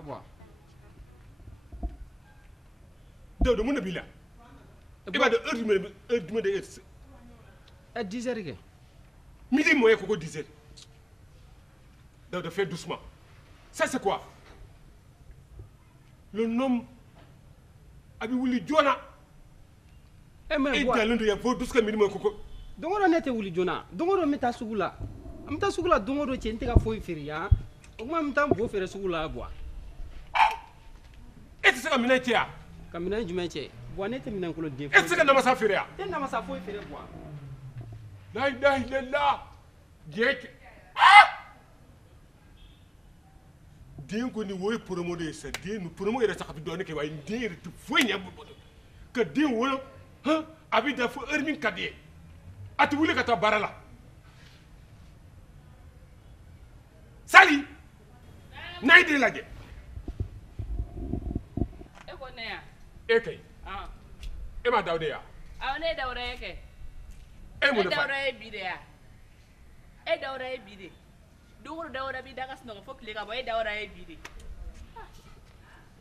boire. Donc, mon avis là. Il va de heure du matin. À 10h. Midi, moi, il faut 10h. Donc, de faire doucement. Ça, c'est quoi? Le nom Abi Jona. Eh, mais il faut doucement minimum. Donc, on était Wuli Jona. Donc, on met à Sougula. On met à Sougula, donc on tient à Foy Feria. Au même temps, vous faire Sougula à boire. Et c'est ça, Minatia. Kamina du métier. Bonnet et Minanco de Et c'est que dans ma feria. Then, dans ma Foy Feria boire. Là. Diek. Den ko ni woy promo de sa den promo ira sakati do ne ke way den tu fonya bu que den wo ha abi da fo heure min kadie ati wuli ka ta barala sali nay de laje e ko ne ya e kay e ma dawde ya ne dawre ke e mo dawre bi de ya e dawre bi de duguru dawra bi daga sno fo kliga boy dawra e bi de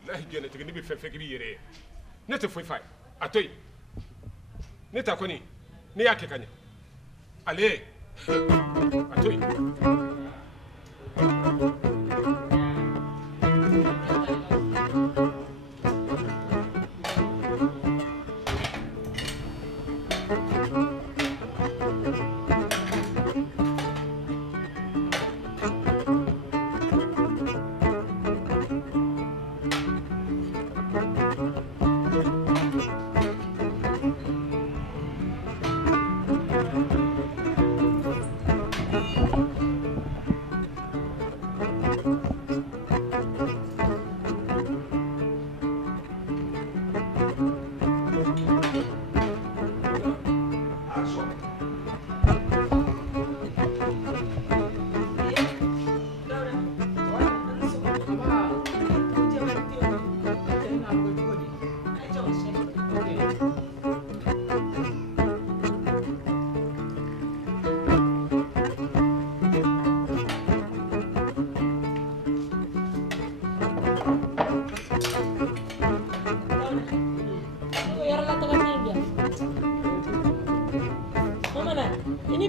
la hijene te ni bi fe fe ki yere ne te foi fay atoy ne ta koni ne yake kanya ale atoy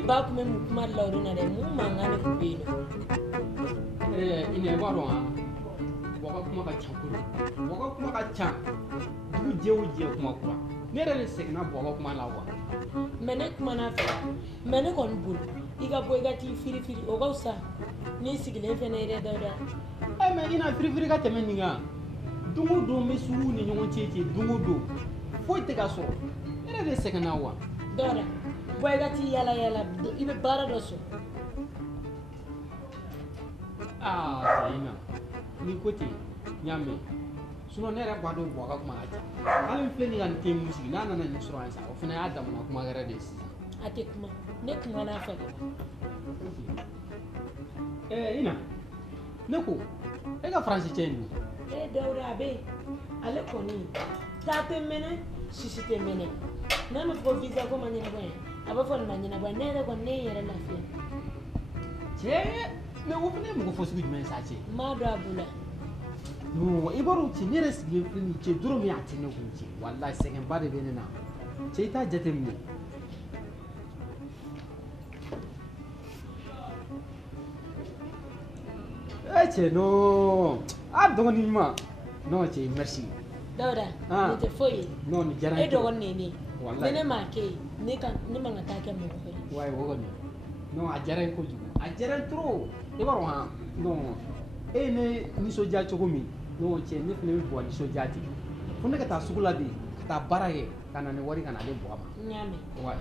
ba kuma mu kuma lauru na da mu mangane ku bino ine waro ha waka kuma ka chakuru waka kuma ka cha du je kuma kura ne re se na waka kuma lawa mene kuma na fa mene kon bul iga boy ga ti firi firi o gausa ni sigile fe na ire dawda ai me ina firi firi ka teme ninga dungu do me su ni nyongo cheche dungu do foi te ka so ne re se na wa dora boy ga ti yala ibe bara do so sayina ni koti nyame suno ne re kwado waka kuma aja ale fe ni kan te musiki na na ni sura sa o fina adam na kuma gara des ate kuma ne kuma na fa ina ne ko e ga france cheni dawra be ale koni ta te mene sisi te mene na no ko visa ko manyina boy aba fon manyina boy ne re ko ne yere lafiya che me wo fene mo fo sugi men sa che ma do abula no ibaro ci ne res ge fini che duro mi atine ko ci wallahi segen bade bene na che ta jete mi che no dogoni ma no che merci dawda ni te foyi no ni jara dogon ni wallahi ne ma ke ni kan ni ma ngata ke mo ko way wo ni no a jara ko ju a jara trop ibaro ha no ne ni so ja chogo mi no che ne fele bo ni so ja ti fune ka ta sugula bi ka ta barage kana ne wari kana de bo ma nyame way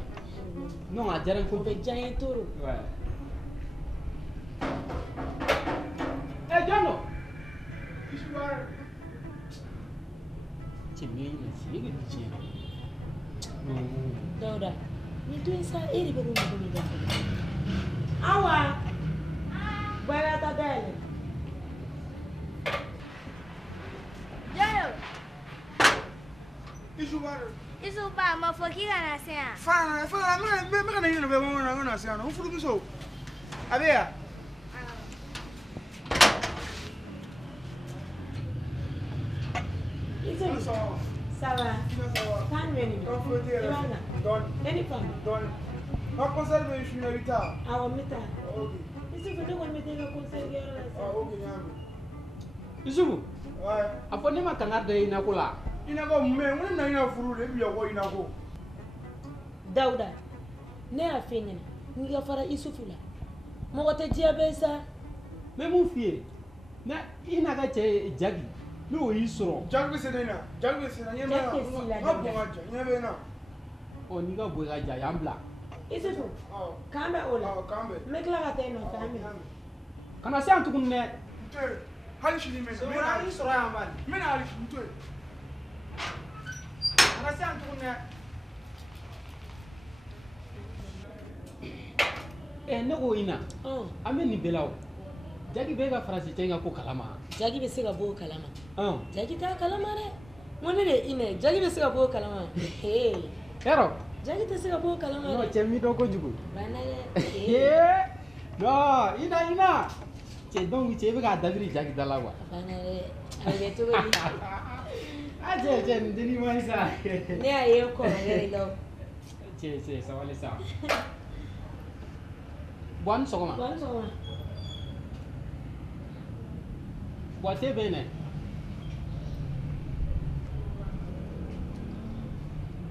no a jara ko be jaye toro way Jono Isubar Cimi ni sini ke dicen Dauda ni tu insa iri baru ni da awa bara ta dele Jono Isubar ma foki kana sen fa me kana ni be mo na sen no furu biso abeya Isubu, ça va? Quand veni? Ibana? Any fun? Ma conserve je suis retard. Ah, on met ça. OK. Isubu, ne on mettait le conseil là. Ah OK nyame. Isubu Ouais. apo ne ma kanga de ina kula Ina ko me woni na ina furu de bi ko ina ko. Dauda, ne a fait ɲɛna n'i ka fara Isufu la mɔgɔ tɛ diɲɛ bɛɛ sa. me mun fie na ina ka cɛ jagi n'o y'i sɔrɔ Jagbe sedena. Jagbe sedena nyame. Jagbe sila Ko Dauda. ma ja nyame na. ɔ n'i ka bɔ i ka ja y'an bila Isufu, Ah. k'an bɛ o la Ah kambe. n bɛ tila ka taa yen nɔ k'an bɛ. kana se yan tuguni dɛ Mtoe. Hali shini mena. sɔrɔ y'i sɔrɔ yan bani Mena hali mtoe. kana se yan tuguni dɛ ne ko ina an bɛ nin bɛɛ la o jagi bɛ ka farasi cɛ in ka ko kalama Jagi bɛ se ka bɔ o kalama. ɔn Jagi t'a kalama dɛ. N ko ne de ye Ina ye. Jagi bɛ se ka bɔ o kalama. yɔrɔ Jagi tɛ se ka bɔ o kalama n'o dɛ. cɛ mi dɔn kojugu Banna dɛ. non ina cɛ donc cɛ bɛ k'a dabiri jagi da la wa Banna dɛ. A bɛ kɛ cogo di? a cɛ nin dennin man ɲi sa Ne y'a ye n kɔrɔkɛ de la. cɛ sabali sa bɔn a ni sɔgɔma Bon sɔgɔma. Buate bɛ yen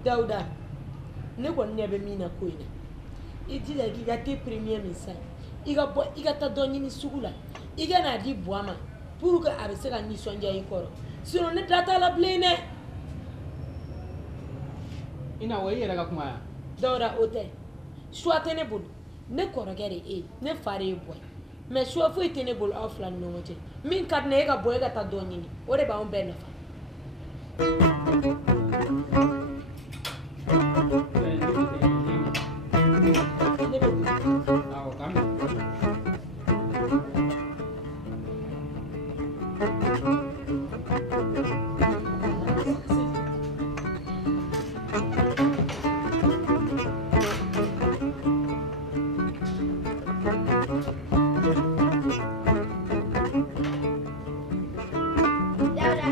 Dauda, ne kɔni ɲɛ bɛ min na ko in na. I jija k'i ka te premier min san. I ka bɔ i ka taa dɔ ɲini sugu la. I ka n'a di Buwa ma pour que a bɛ se ka nisɔndiya i kɔrɔ. Sinon ne da t'a la bilen dɛ. ina wa i yɛrɛ ka kuma yan Dauda o tɛ. Choix tɛ ne bolo. Ne kɔrɔkɛ de e ye. Ne fa de ye Buwa ye. Mais choix foyi tɛ ne bolo aw fila ni ɲɔgɔn cɛ. Min ka di ne ye e ka bɔ e ka taa dɔ ɲini. O de b'anw bɛɛ nafa. Ne bɛ bolo. awɔ kan bɛ Dauda,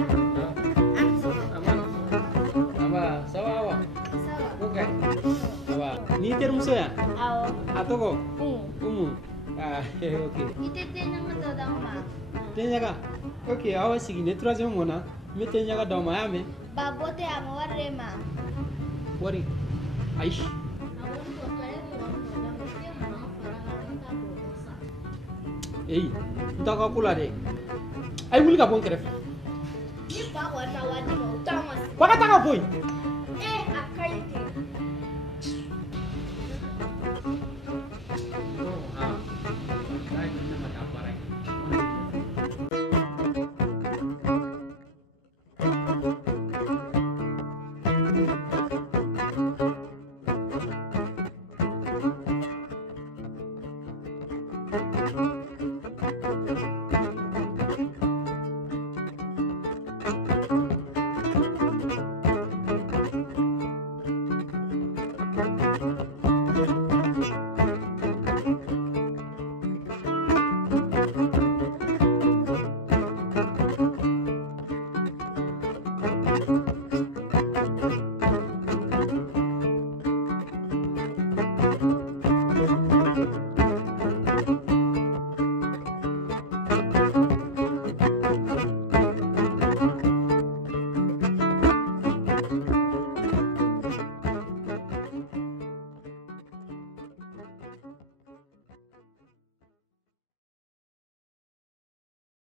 aba sawa wa sawa. ko kɛ aba n'i terimuso yan Awɔ. a tɔgɔ Umu. umu ah ok I tɛ denɲɔgɔn dɔ d'aw ma. tenɲaga ok aw sigi ne troisième mɔna n bɛ tenɲaga d'aw ma a y'a mɛn Ba bɔ tɛ a ma wari de ma. wari ayi eyi n t'aw ka ko la dɛ a ye wuli ka bɔ n kɛrɛfɛ Ni ba kɔni ma wari di ma o t'anw ka se. ko a ka taa ka bɔ yen A ka ɲi ten.